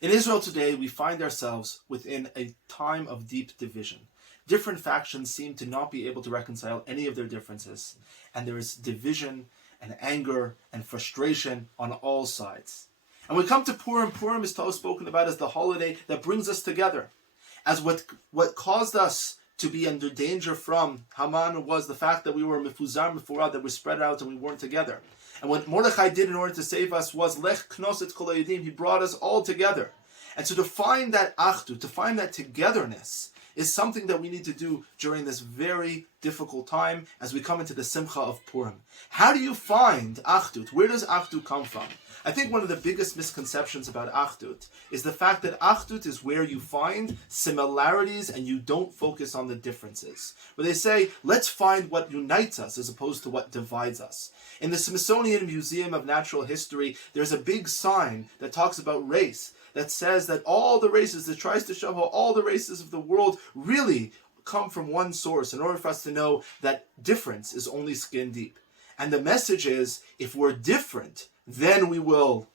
In Israel today, we find ourselves within a time of deep division. Different factions seem to not be able to reconcile any of their differences, and there is division and anger and frustration on all sides. And when we come to Purim, Purim is spoken about as the holiday that brings us together. As what caused us to be under danger from Haman was the fact that we were mifuzar mifurad, that we spread out and we weren't together. And what Mordechai did in order to save us was lech knos kol hayedim. He brought us all together. And so to find that achdut, to find that togetherness, is something that we need to do during this very difficult time as we come into the simcha of Purim. How do you find achdut? Where does achdut come from? I think one of the biggest misconceptions about achdut is the fact that achdut is where you find similarities and you don't focus on the differences. Where they say, let's find what unites us as opposed to what divides us. In the Smithsonian Museum of Natural History, there's a big sign that talks about race, that says that all the races, that tries to show how all the races of the world really come from one source in order for us to know that difference is only skin deep. And the message is, if we're different, then there will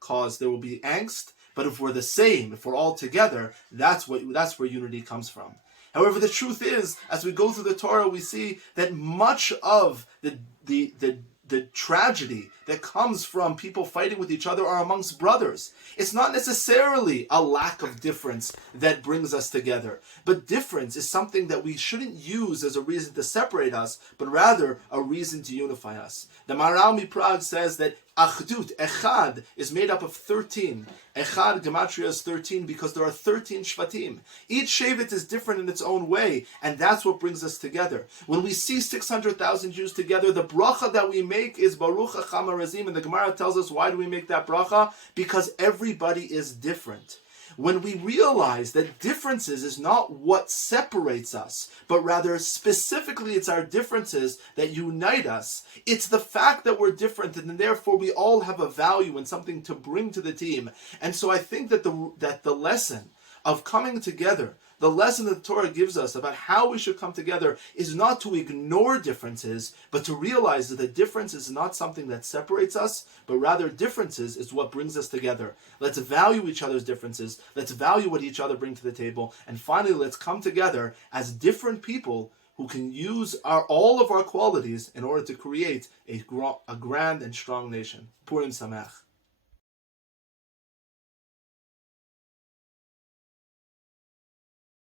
be angst, but if we're the same, if we're all together, that's where unity comes from. However, the truth is, as we go through the Torah, we see that much of the tragedy that comes from people fighting with each other are amongst brothers. It's not necessarily a lack of difference that brings us together, but difference is something that we shouldn't use as a reason to separate us, but rather a reason to unify us. The Maharal Prague says that Achdut, Echad, is made up of 13. Echad, Gematria is 13 because there are 13 Shvatim. Each Shevet is different in its own way, and that's what brings us together. When we see 600,000 Jews together, the bracha that we make is Baruch HaCham HaRazim, and the Gemara tells us why do we make that bracha? Because everybody is different. When we realize that differences is not what separates us, but rather specifically it's our differences that unite us, it's the fact that we're different and therefore we all have a value and something to bring to the team. And so I think that the lesson of coming together, the lesson that the Torah gives us about how we should come together is not to ignore differences, but to realize that the difference is not something that separates us, but rather differences is what brings us together. Let's value each other's differences. Let's value what each other bring to the table. And finally, let's come together as different people who can use all of our qualities in order to create a grand and strong nation. Purim Sameach.